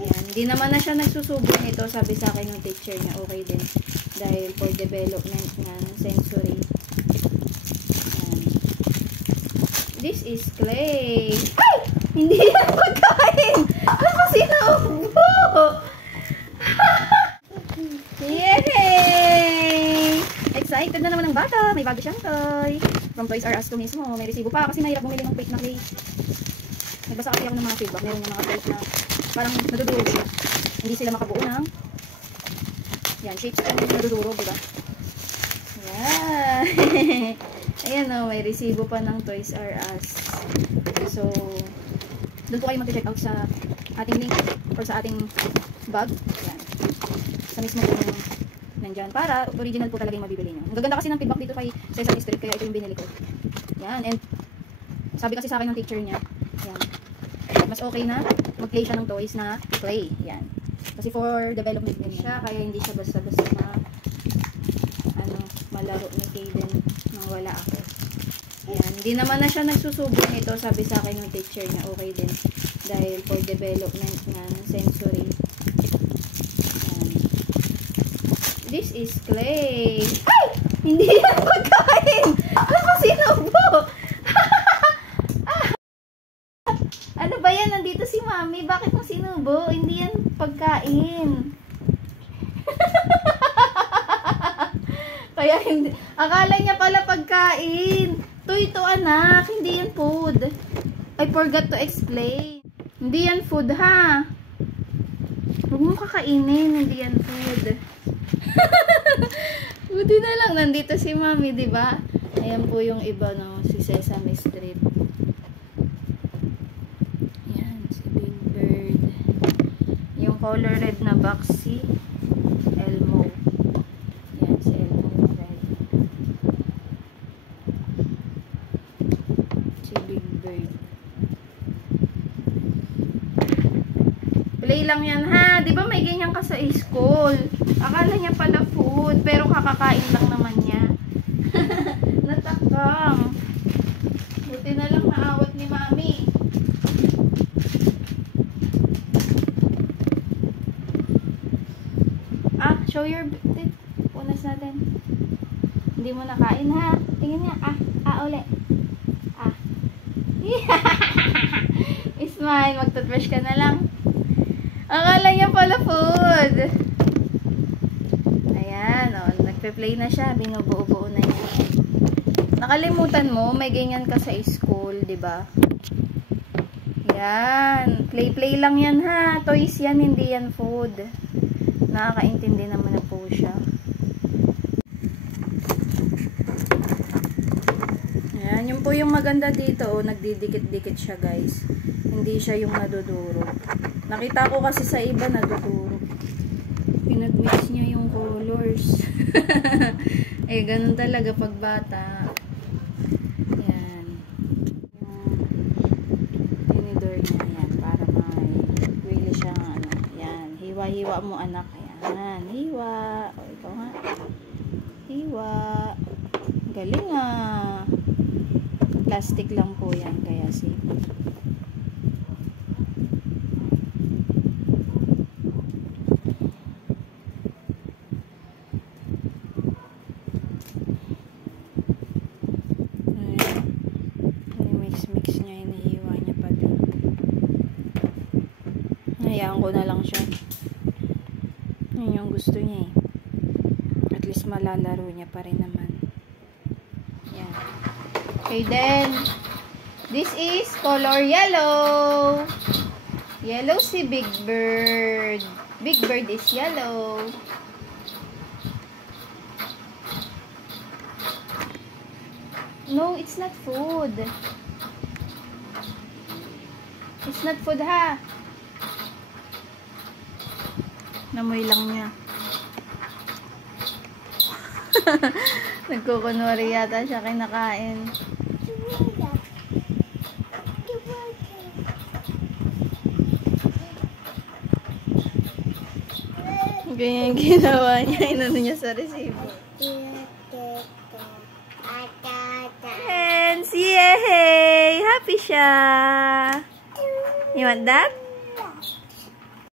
Yan. Hindi naman na siya nagsusubo nito. Sabi sa akin ng teacher niya, okay din. Dahil for development nga ng sensory. Yan. This is clay. Ay! Hindi yan pagkain! Ano sinubo? Yay! Excited na naman ng bata. May bago siyang toy. From Toys R Us to mismo. May resibo pa kasi mahirap bumili ng fake na clay. Nagbasa kasi ako ng mga feedback. Meron yung mga toys na parang nadudurog. Hindi sila makabuo ng yan, shapes na nadudurog, diba? Yan. Ayan o, may resibo pa ng Toys R Us. So, doon po kayo mag-check out sa ating link or sa ating bag. Yan. Sa mismo po yung nandyan. Para original po talaga yung mabibili nyo. Ang gaganda kasi ng feedback dito kay Sesame Street, kaya ito yung binili ko. Yan. And sabi kasi sa akin ng teacher niya, yan, mas okay na mag-play siya ng toys na clay. Yan. Kasi for development din siya, kaya hindi siya basta-basta na malaro ni Kaden nang wala ako. Yan. Hindi naman na siya nagsusubo nito. Sabi sa akin ng teacher niya, okay din. Dahil for development nga ng sensory. This is clay. Ay! Hindi yan pagkain! Ano sinubo? Ano ba yan? Nandito si Mami. Bakit mo sinubo? Hindi yan pagkain. Kaya hindi. Akala niya pala pagkain. Ito anak. Hindi yan food. I forgot to explain. Hindi yan food ha. Huwag mong kakainin. Hindi yan food. Buti na lang nandito si Mami, di ba? Ayan po yung iba, no, si Sesame Street. Yan, si Big Bird. Yung color red na box, si Elmo. Yan, si Elmo red. Si Big Bird. Play lang yan, ha? Di ba may ganyan ka sa school? Akala niya pala food, pero kakakain lang naman niya. Natakam. Buti na lang naawat ni Mami. Ah, show your teeth. Punas natin. Hindi mo nakain, ha? Tingin niya. Uli. Smile, mag-toothbrush ka na lang. Akala niya pala food. Ayan, o. Nagpe-play na siya. Binubuo-buo na niya. Nakalimutan mo, may ganyan ka sa school, diba? Yan. Play-play lang yan, ha. Toys yan, hindi yan food. Nakakaintindi naman na po siya. Ayan, yun po yung maganda dito, o. Nagdidikit-dikit siya, guys. Hindi siya yung nadudurog. Nakita ko kasi sa iba nadudurog. Pinag-mix niya yung colors. Eh, ganun talaga pag bata. Yan. Yung tinidor niya. Yan. Para may really siyang ano. Yan. Hiwa-hiwa mo anak. Yan. Hiwa. O, ikaw nga. Hiwa. Galing ah. Plastic lang po yan. Kaya safe. Hayaan ko na lang siya. Yun yung gusto niya eh. At least malalaro niya pa rin naman. Yan. Okay then. This is color yellow. Yellow si Big Bird. Big Bird is yellow. No, it's not food. It's not food ha. Namoy lang niya. Nagkukunwari yata siya kinakain. Ganyan ginawa niya. Inano niya sa resibo. And yay! Happy siya! You want that?